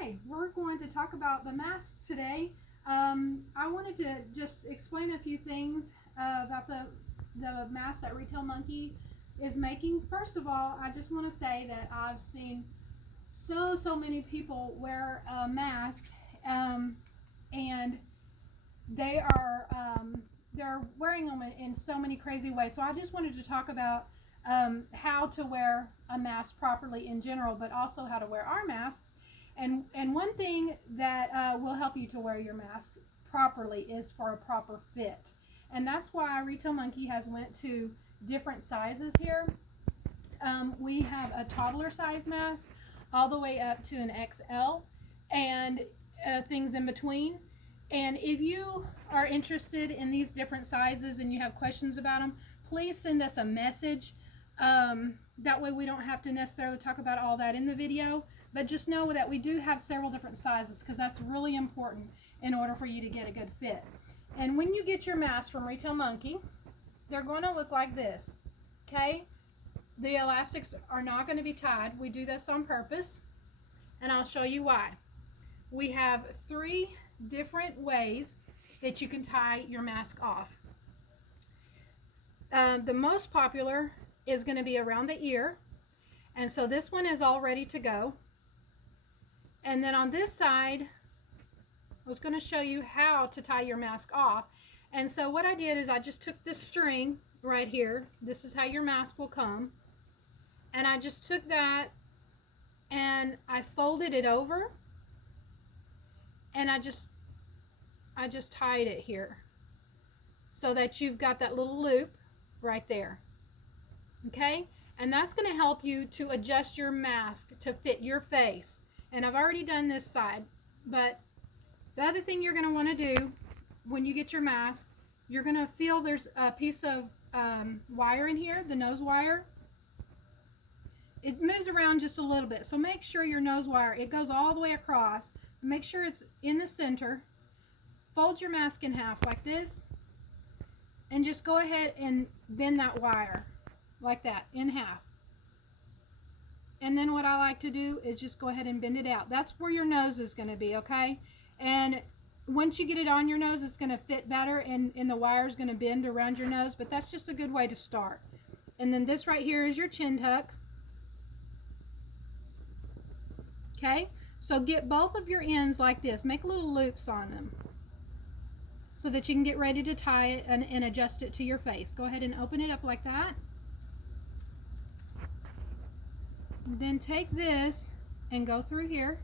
Okay, we're going to talk about the masks today. I wanted to just explain a few things about the mask that Retail Monkey is making. First of all, I just want to say that I've seen so many people wear a mask, and they are they're wearing them in so many crazy ways. So I just wanted to talk about how to wear a mask properly in general, but also how to wear our masks. And one thing that will help you to wear your mask properly is for a proper fit. And that's why Retail Monkey has went to different sizes here. We have a toddler size mask all the way up to an XL and things in between. And if you are interested in these different sizes and you have questions about them, please send us a message. That way we don't have to necessarily talk about all that in the video, but just know that we do have several different sizes because that's really important in order for you to get a good fit. And when you get your mask from Retail Monkey, they're going to look like this, okay? The elastics are not going to be tied. We do this on purpose, and I'll show you why. We have 3 different ways that you can tie your mask off. The most popular is going to be around the ear, and so this one is all ready to go. And then on this side, I was going to show you how to tie your mask off. And so what I did is I just took this string right here. This is how your mask will come. And I just took that and I folded it over, and I just tied it here so that you've got that little loop right there. Okay, and that's going to help you to adjust your mask to fit your face. And I've already done this side, but the other thing you're going to want to do when you get your mask, you're going to feel there's a piece of wire in here, the nose wire. It moves around just a little bit, so make sure your nose wire, it goes all the way across. Make sure it's in the center. Fold your mask in half like this, and just go ahead and bend that wire like that in half. And then what I like to do is just go ahead and bend it out. That's where your nose is going to be, okay? And once you get it on your nose, it's going to fit better, and the wire is going to bend around your nose, but that's just a good way to start. And then this right here is your chin tuck. Okay? So get both of your ends like this. Make little loops on them so that you can get ready to tie it and adjust it to your face. Go ahead and open it up like that. Then take this and go through here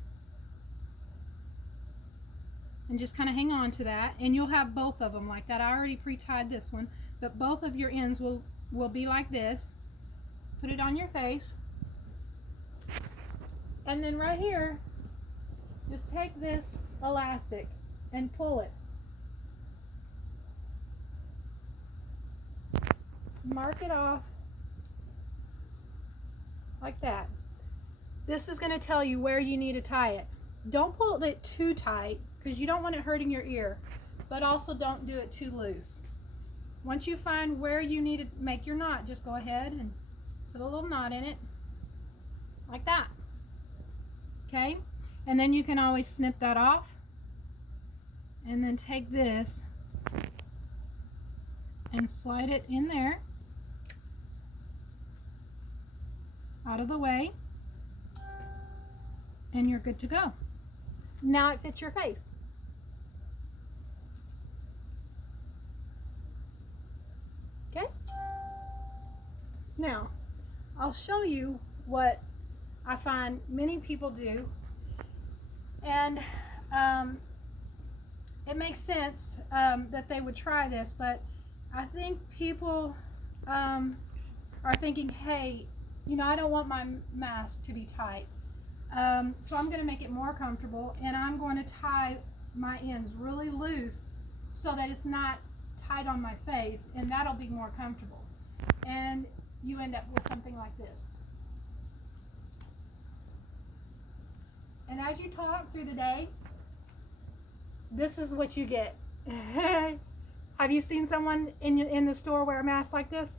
and just kind of hang on to that, and you'll have both of them like that. I already pre-tied this one, but both of your ends will be like this. Put it on your face, and then right here, just take this elastic and pull it. Mark it off like that. This is going to tell you where you need to tie it. Don't pull it too tight because you don't want it hurting your ear, but also don't do it too loose. Once you find where you need to make your knot, just go ahead and put a little knot in it like that. Okay, and then you can always snip that off, and then take this and slide it in there out of the way, and you're good to go. Now it fits your face. Okay? Now, I'll show you what I find many people do, and it makes sense that they would try this, but I think people are thinking, hey, you know, I don't want my mask to be tight. So I'm going to make it more comfortable, and I'm going to tie my ends really loose so that it's not tight on my face, and that'll be more comfortable. And you end up with something like this. And as you talk through the day, this is what you get. Have you seen someone in the store wear a mask like this?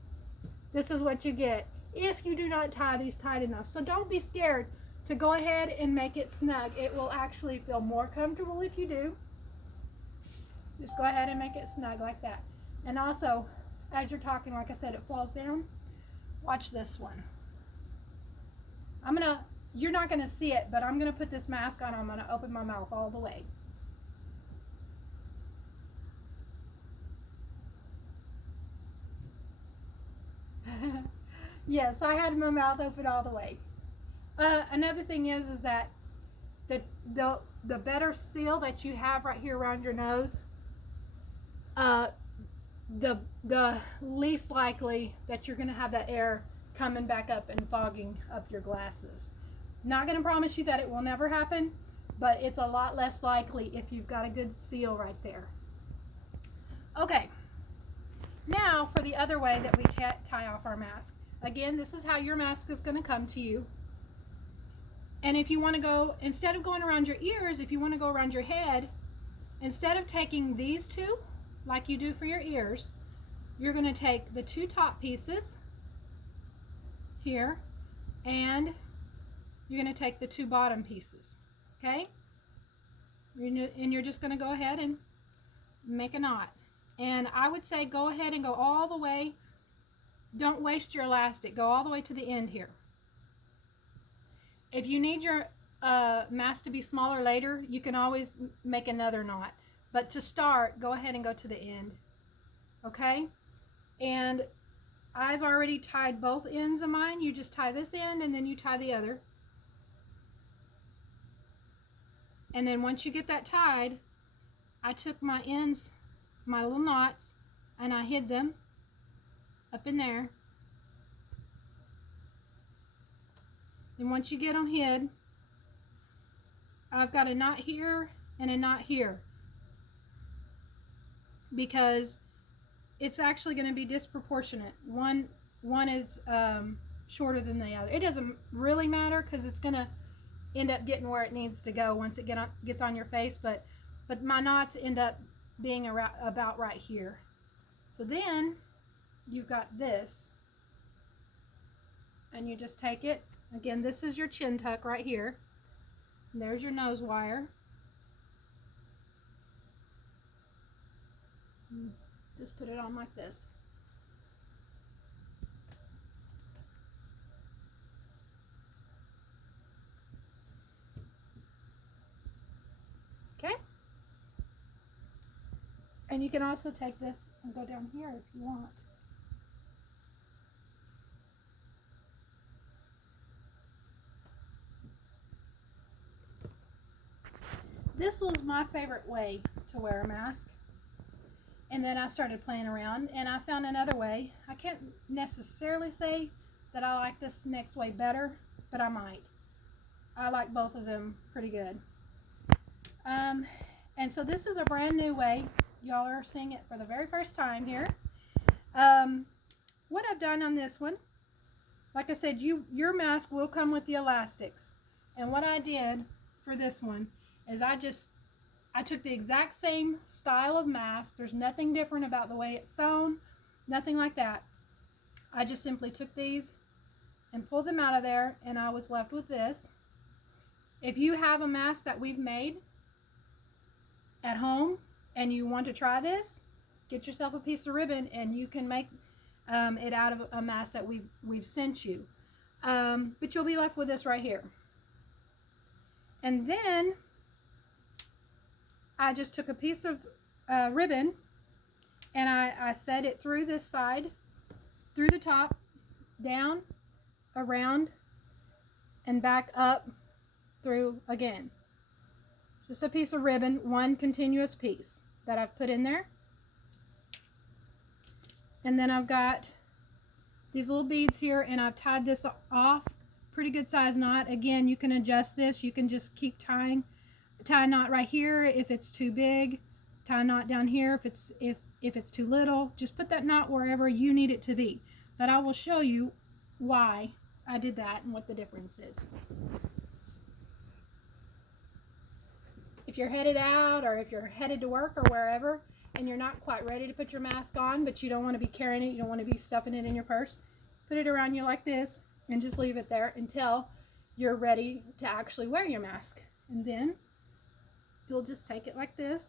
This is what you get if you do not tie these tight enough. So don't be scared to go ahead and make it snug. It will actually feel more comfortable if you do. Just go ahead and make it snug like that. And also, as you're talking, like I said, it falls down. Watch this one. You're not gonna see it, but I'm gonna put this mask on. I'm gonna open my mouth all the way. Yes, I had my mouth open all the way. Another thing is that the better seal that you have right here around your nose, the least likely that you're going to have that air coming back up and fogging up your glasses. Not going to promise you that it will never happen, but it's a lot less likely if you've got a good seal right there. Okay, now for the other way that we tie off our mask. Again, this is how your mask is going to come to you. And if you want to go, instead of going around your ears, if you want to go around your head, instead of taking these two, like you do for your ears, you're going to take the two top pieces here, and you're going to take the two bottom pieces, okay? And you're just going to go ahead and make a knot. And I would say go ahead and go all the way. Don't waste your elastic. Go all the way to the end here. If you need your mask to be smaller later, you can always make another knot. But to start, go ahead and go to the end. Okay? And I've already tied both ends of mine. You just tie this end and then you tie the other. And then once you get that tied, I took my ends, my little knots, and I hid them up in there. And once you get them hid, I've got a knot here and a knot here, because it's actually going to be disproportionate. One is shorter than the other. It doesn't really matter because it's going to end up getting where it needs to go once it gets on your face, but my knots end up being about right here. So then you've got this, and you just take it. Again, this is your chin tuck right here. And there's your nose wire. Just put it on like this. Okay? And you can also take this and go down here if you want. This was my favorite way to wear a mask. And then I started playing around and I found another way. I can't necessarily say that I like this next way better, but I might. I like both of them pretty good. And so this is a brand new way. Y'all are seeing it for the very first time here. What I've done on this one, like I said, your mask will come with the elastics. And what I did for this one is I took the exact same style of mask. There's nothing different about the way it's sewn, nothing like that. I just simply took these and pulled them out of there, and I was left with this. If you have a mask that we've made at home and you want to try this, get yourself a piece of ribbon and you can make it out of a mask that we've sent you. But you'll be left with this right here. And then I just took a piece of ribbon and I fed it through this side, through the top, down, around, and back up through again. Just a piece of ribbon, one continuous piece that I've put in there. And then I've got these little beads here, and I've tied this off. Pretty good size knot. Again, you can adjust this. You can just keep tying. Tie a knot right here if it's too big. Tie a knot down here if it's too little. Just put that knot wherever you need it to be. But I will show you why I did that and what the difference is. If you're headed out or if you're headed to work or wherever and you're not quite ready to put your mask on, but you don't want to be carrying it, you don't want to be stuffing it in your purse, put it around you like this and just leave it there until you're ready to actually wear your mask. And then you'll just take it like this,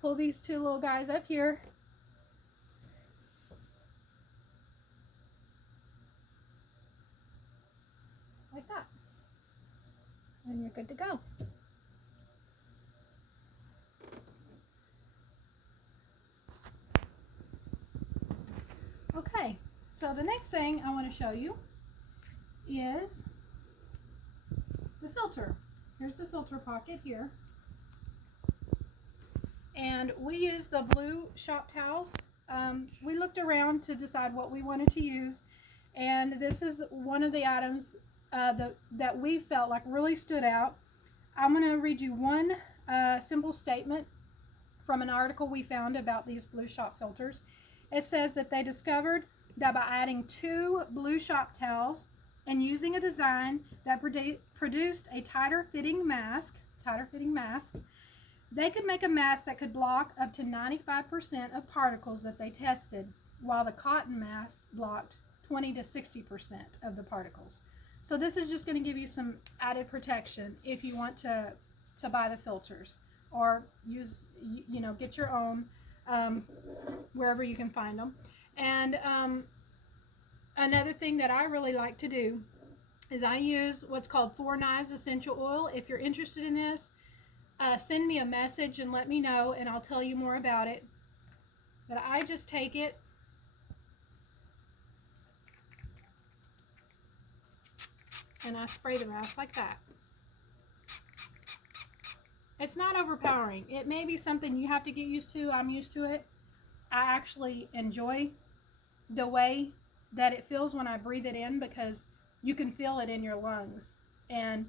pull these two little guys up here, like that, and you're good to go. Okay, so the next thing I want to show you is the filter. Here's the filter pocket here. And we use the blue shop towels. We looked around to decide what we wanted to use, and this is one of the items that we felt like really stood out. I'm going to read you one simple statement from an article we found about these blue shop filters. It says that they discovered that by adding 2 blue shop towels and using a design that produced a tighter fitting mask, they could make a mask that could block up to 95% of particles that they tested, while the cotton mask blocked 20 to 60% of the particles. So this is just going to give you some added protection if you want to buy the filters or use, get your own wherever you can find them. And another thing that I really like to do is I use what's called 4 Knives essential oil. If you're interested in this, send me a message and let me know, and I'll tell you more about it. But I just take it and I spray the mask like that. It's not overpowering. It may be something you have to get used to. I'm used to it. I actually enjoy the way that it feels when I breathe it in, because you can feel it in your lungs. And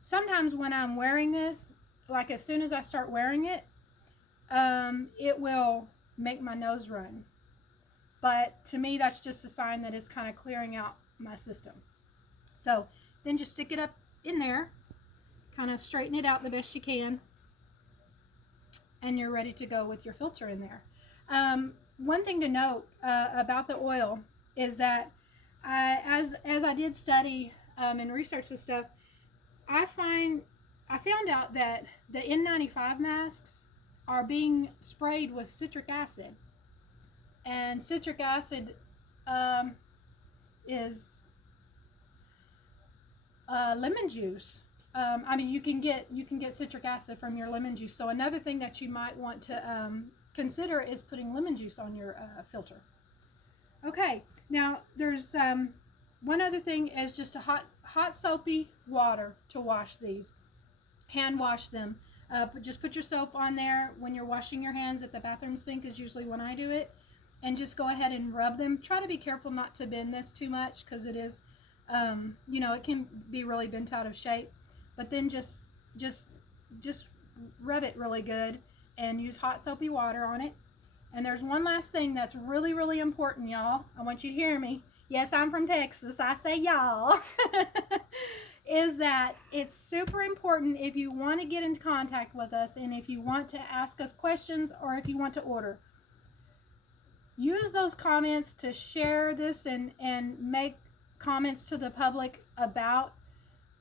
sometimes when I'm wearing this, like as soon as I start wearing it, it will make my nose run. But to me, that's just a sign that it's kind of clearing out my system. So then just stick it up in there, kind of straighten it out the best you can, and you're ready to go with your filter in there. One thing to note about the oil is that as I did study and research this stuff, I found out that the N95 masks are being sprayed with citric acid, and citric acid is lemon juice. I mean, you can get citric acid from your lemon juice. So another thing that you might want to consider is putting lemon juice on your filter. Okay, now there's one other thing is just a hot soapy water to wash these. Hand wash them. Just put your soap on there when you're washing your hands at the bathroom sink is usually when I do it, and just go ahead and rub them. Try to be careful not to bend this too much, because it is, it can be really bent out of shape. But then just rub it really good and use hot soapy water on it. And there's one last thing that's really, really important, y'all. I want you to hear me. Yes, I'm from Texas. I say y'all. Is that it's super important if you want to get into contact with us, and if you want to ask us questions, or if you want to order. Use those comments to share this and make comments to the public about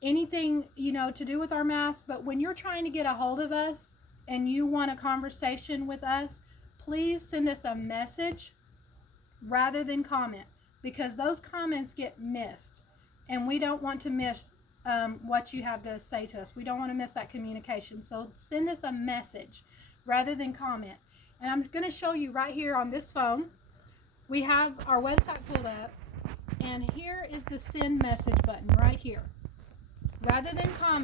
anything, to do with our masks. But when you're trying to get a hold of us and you want a conversation with us, please send us a message rather than comment, because those comments get missed, and we don't want to miss what you have to say to us. We don't want to miss that communication. So send us a message rather than comment. And I'm going to show you right here on this phone. We have our website pulled up, and here is the send message button right here. Rather than comment,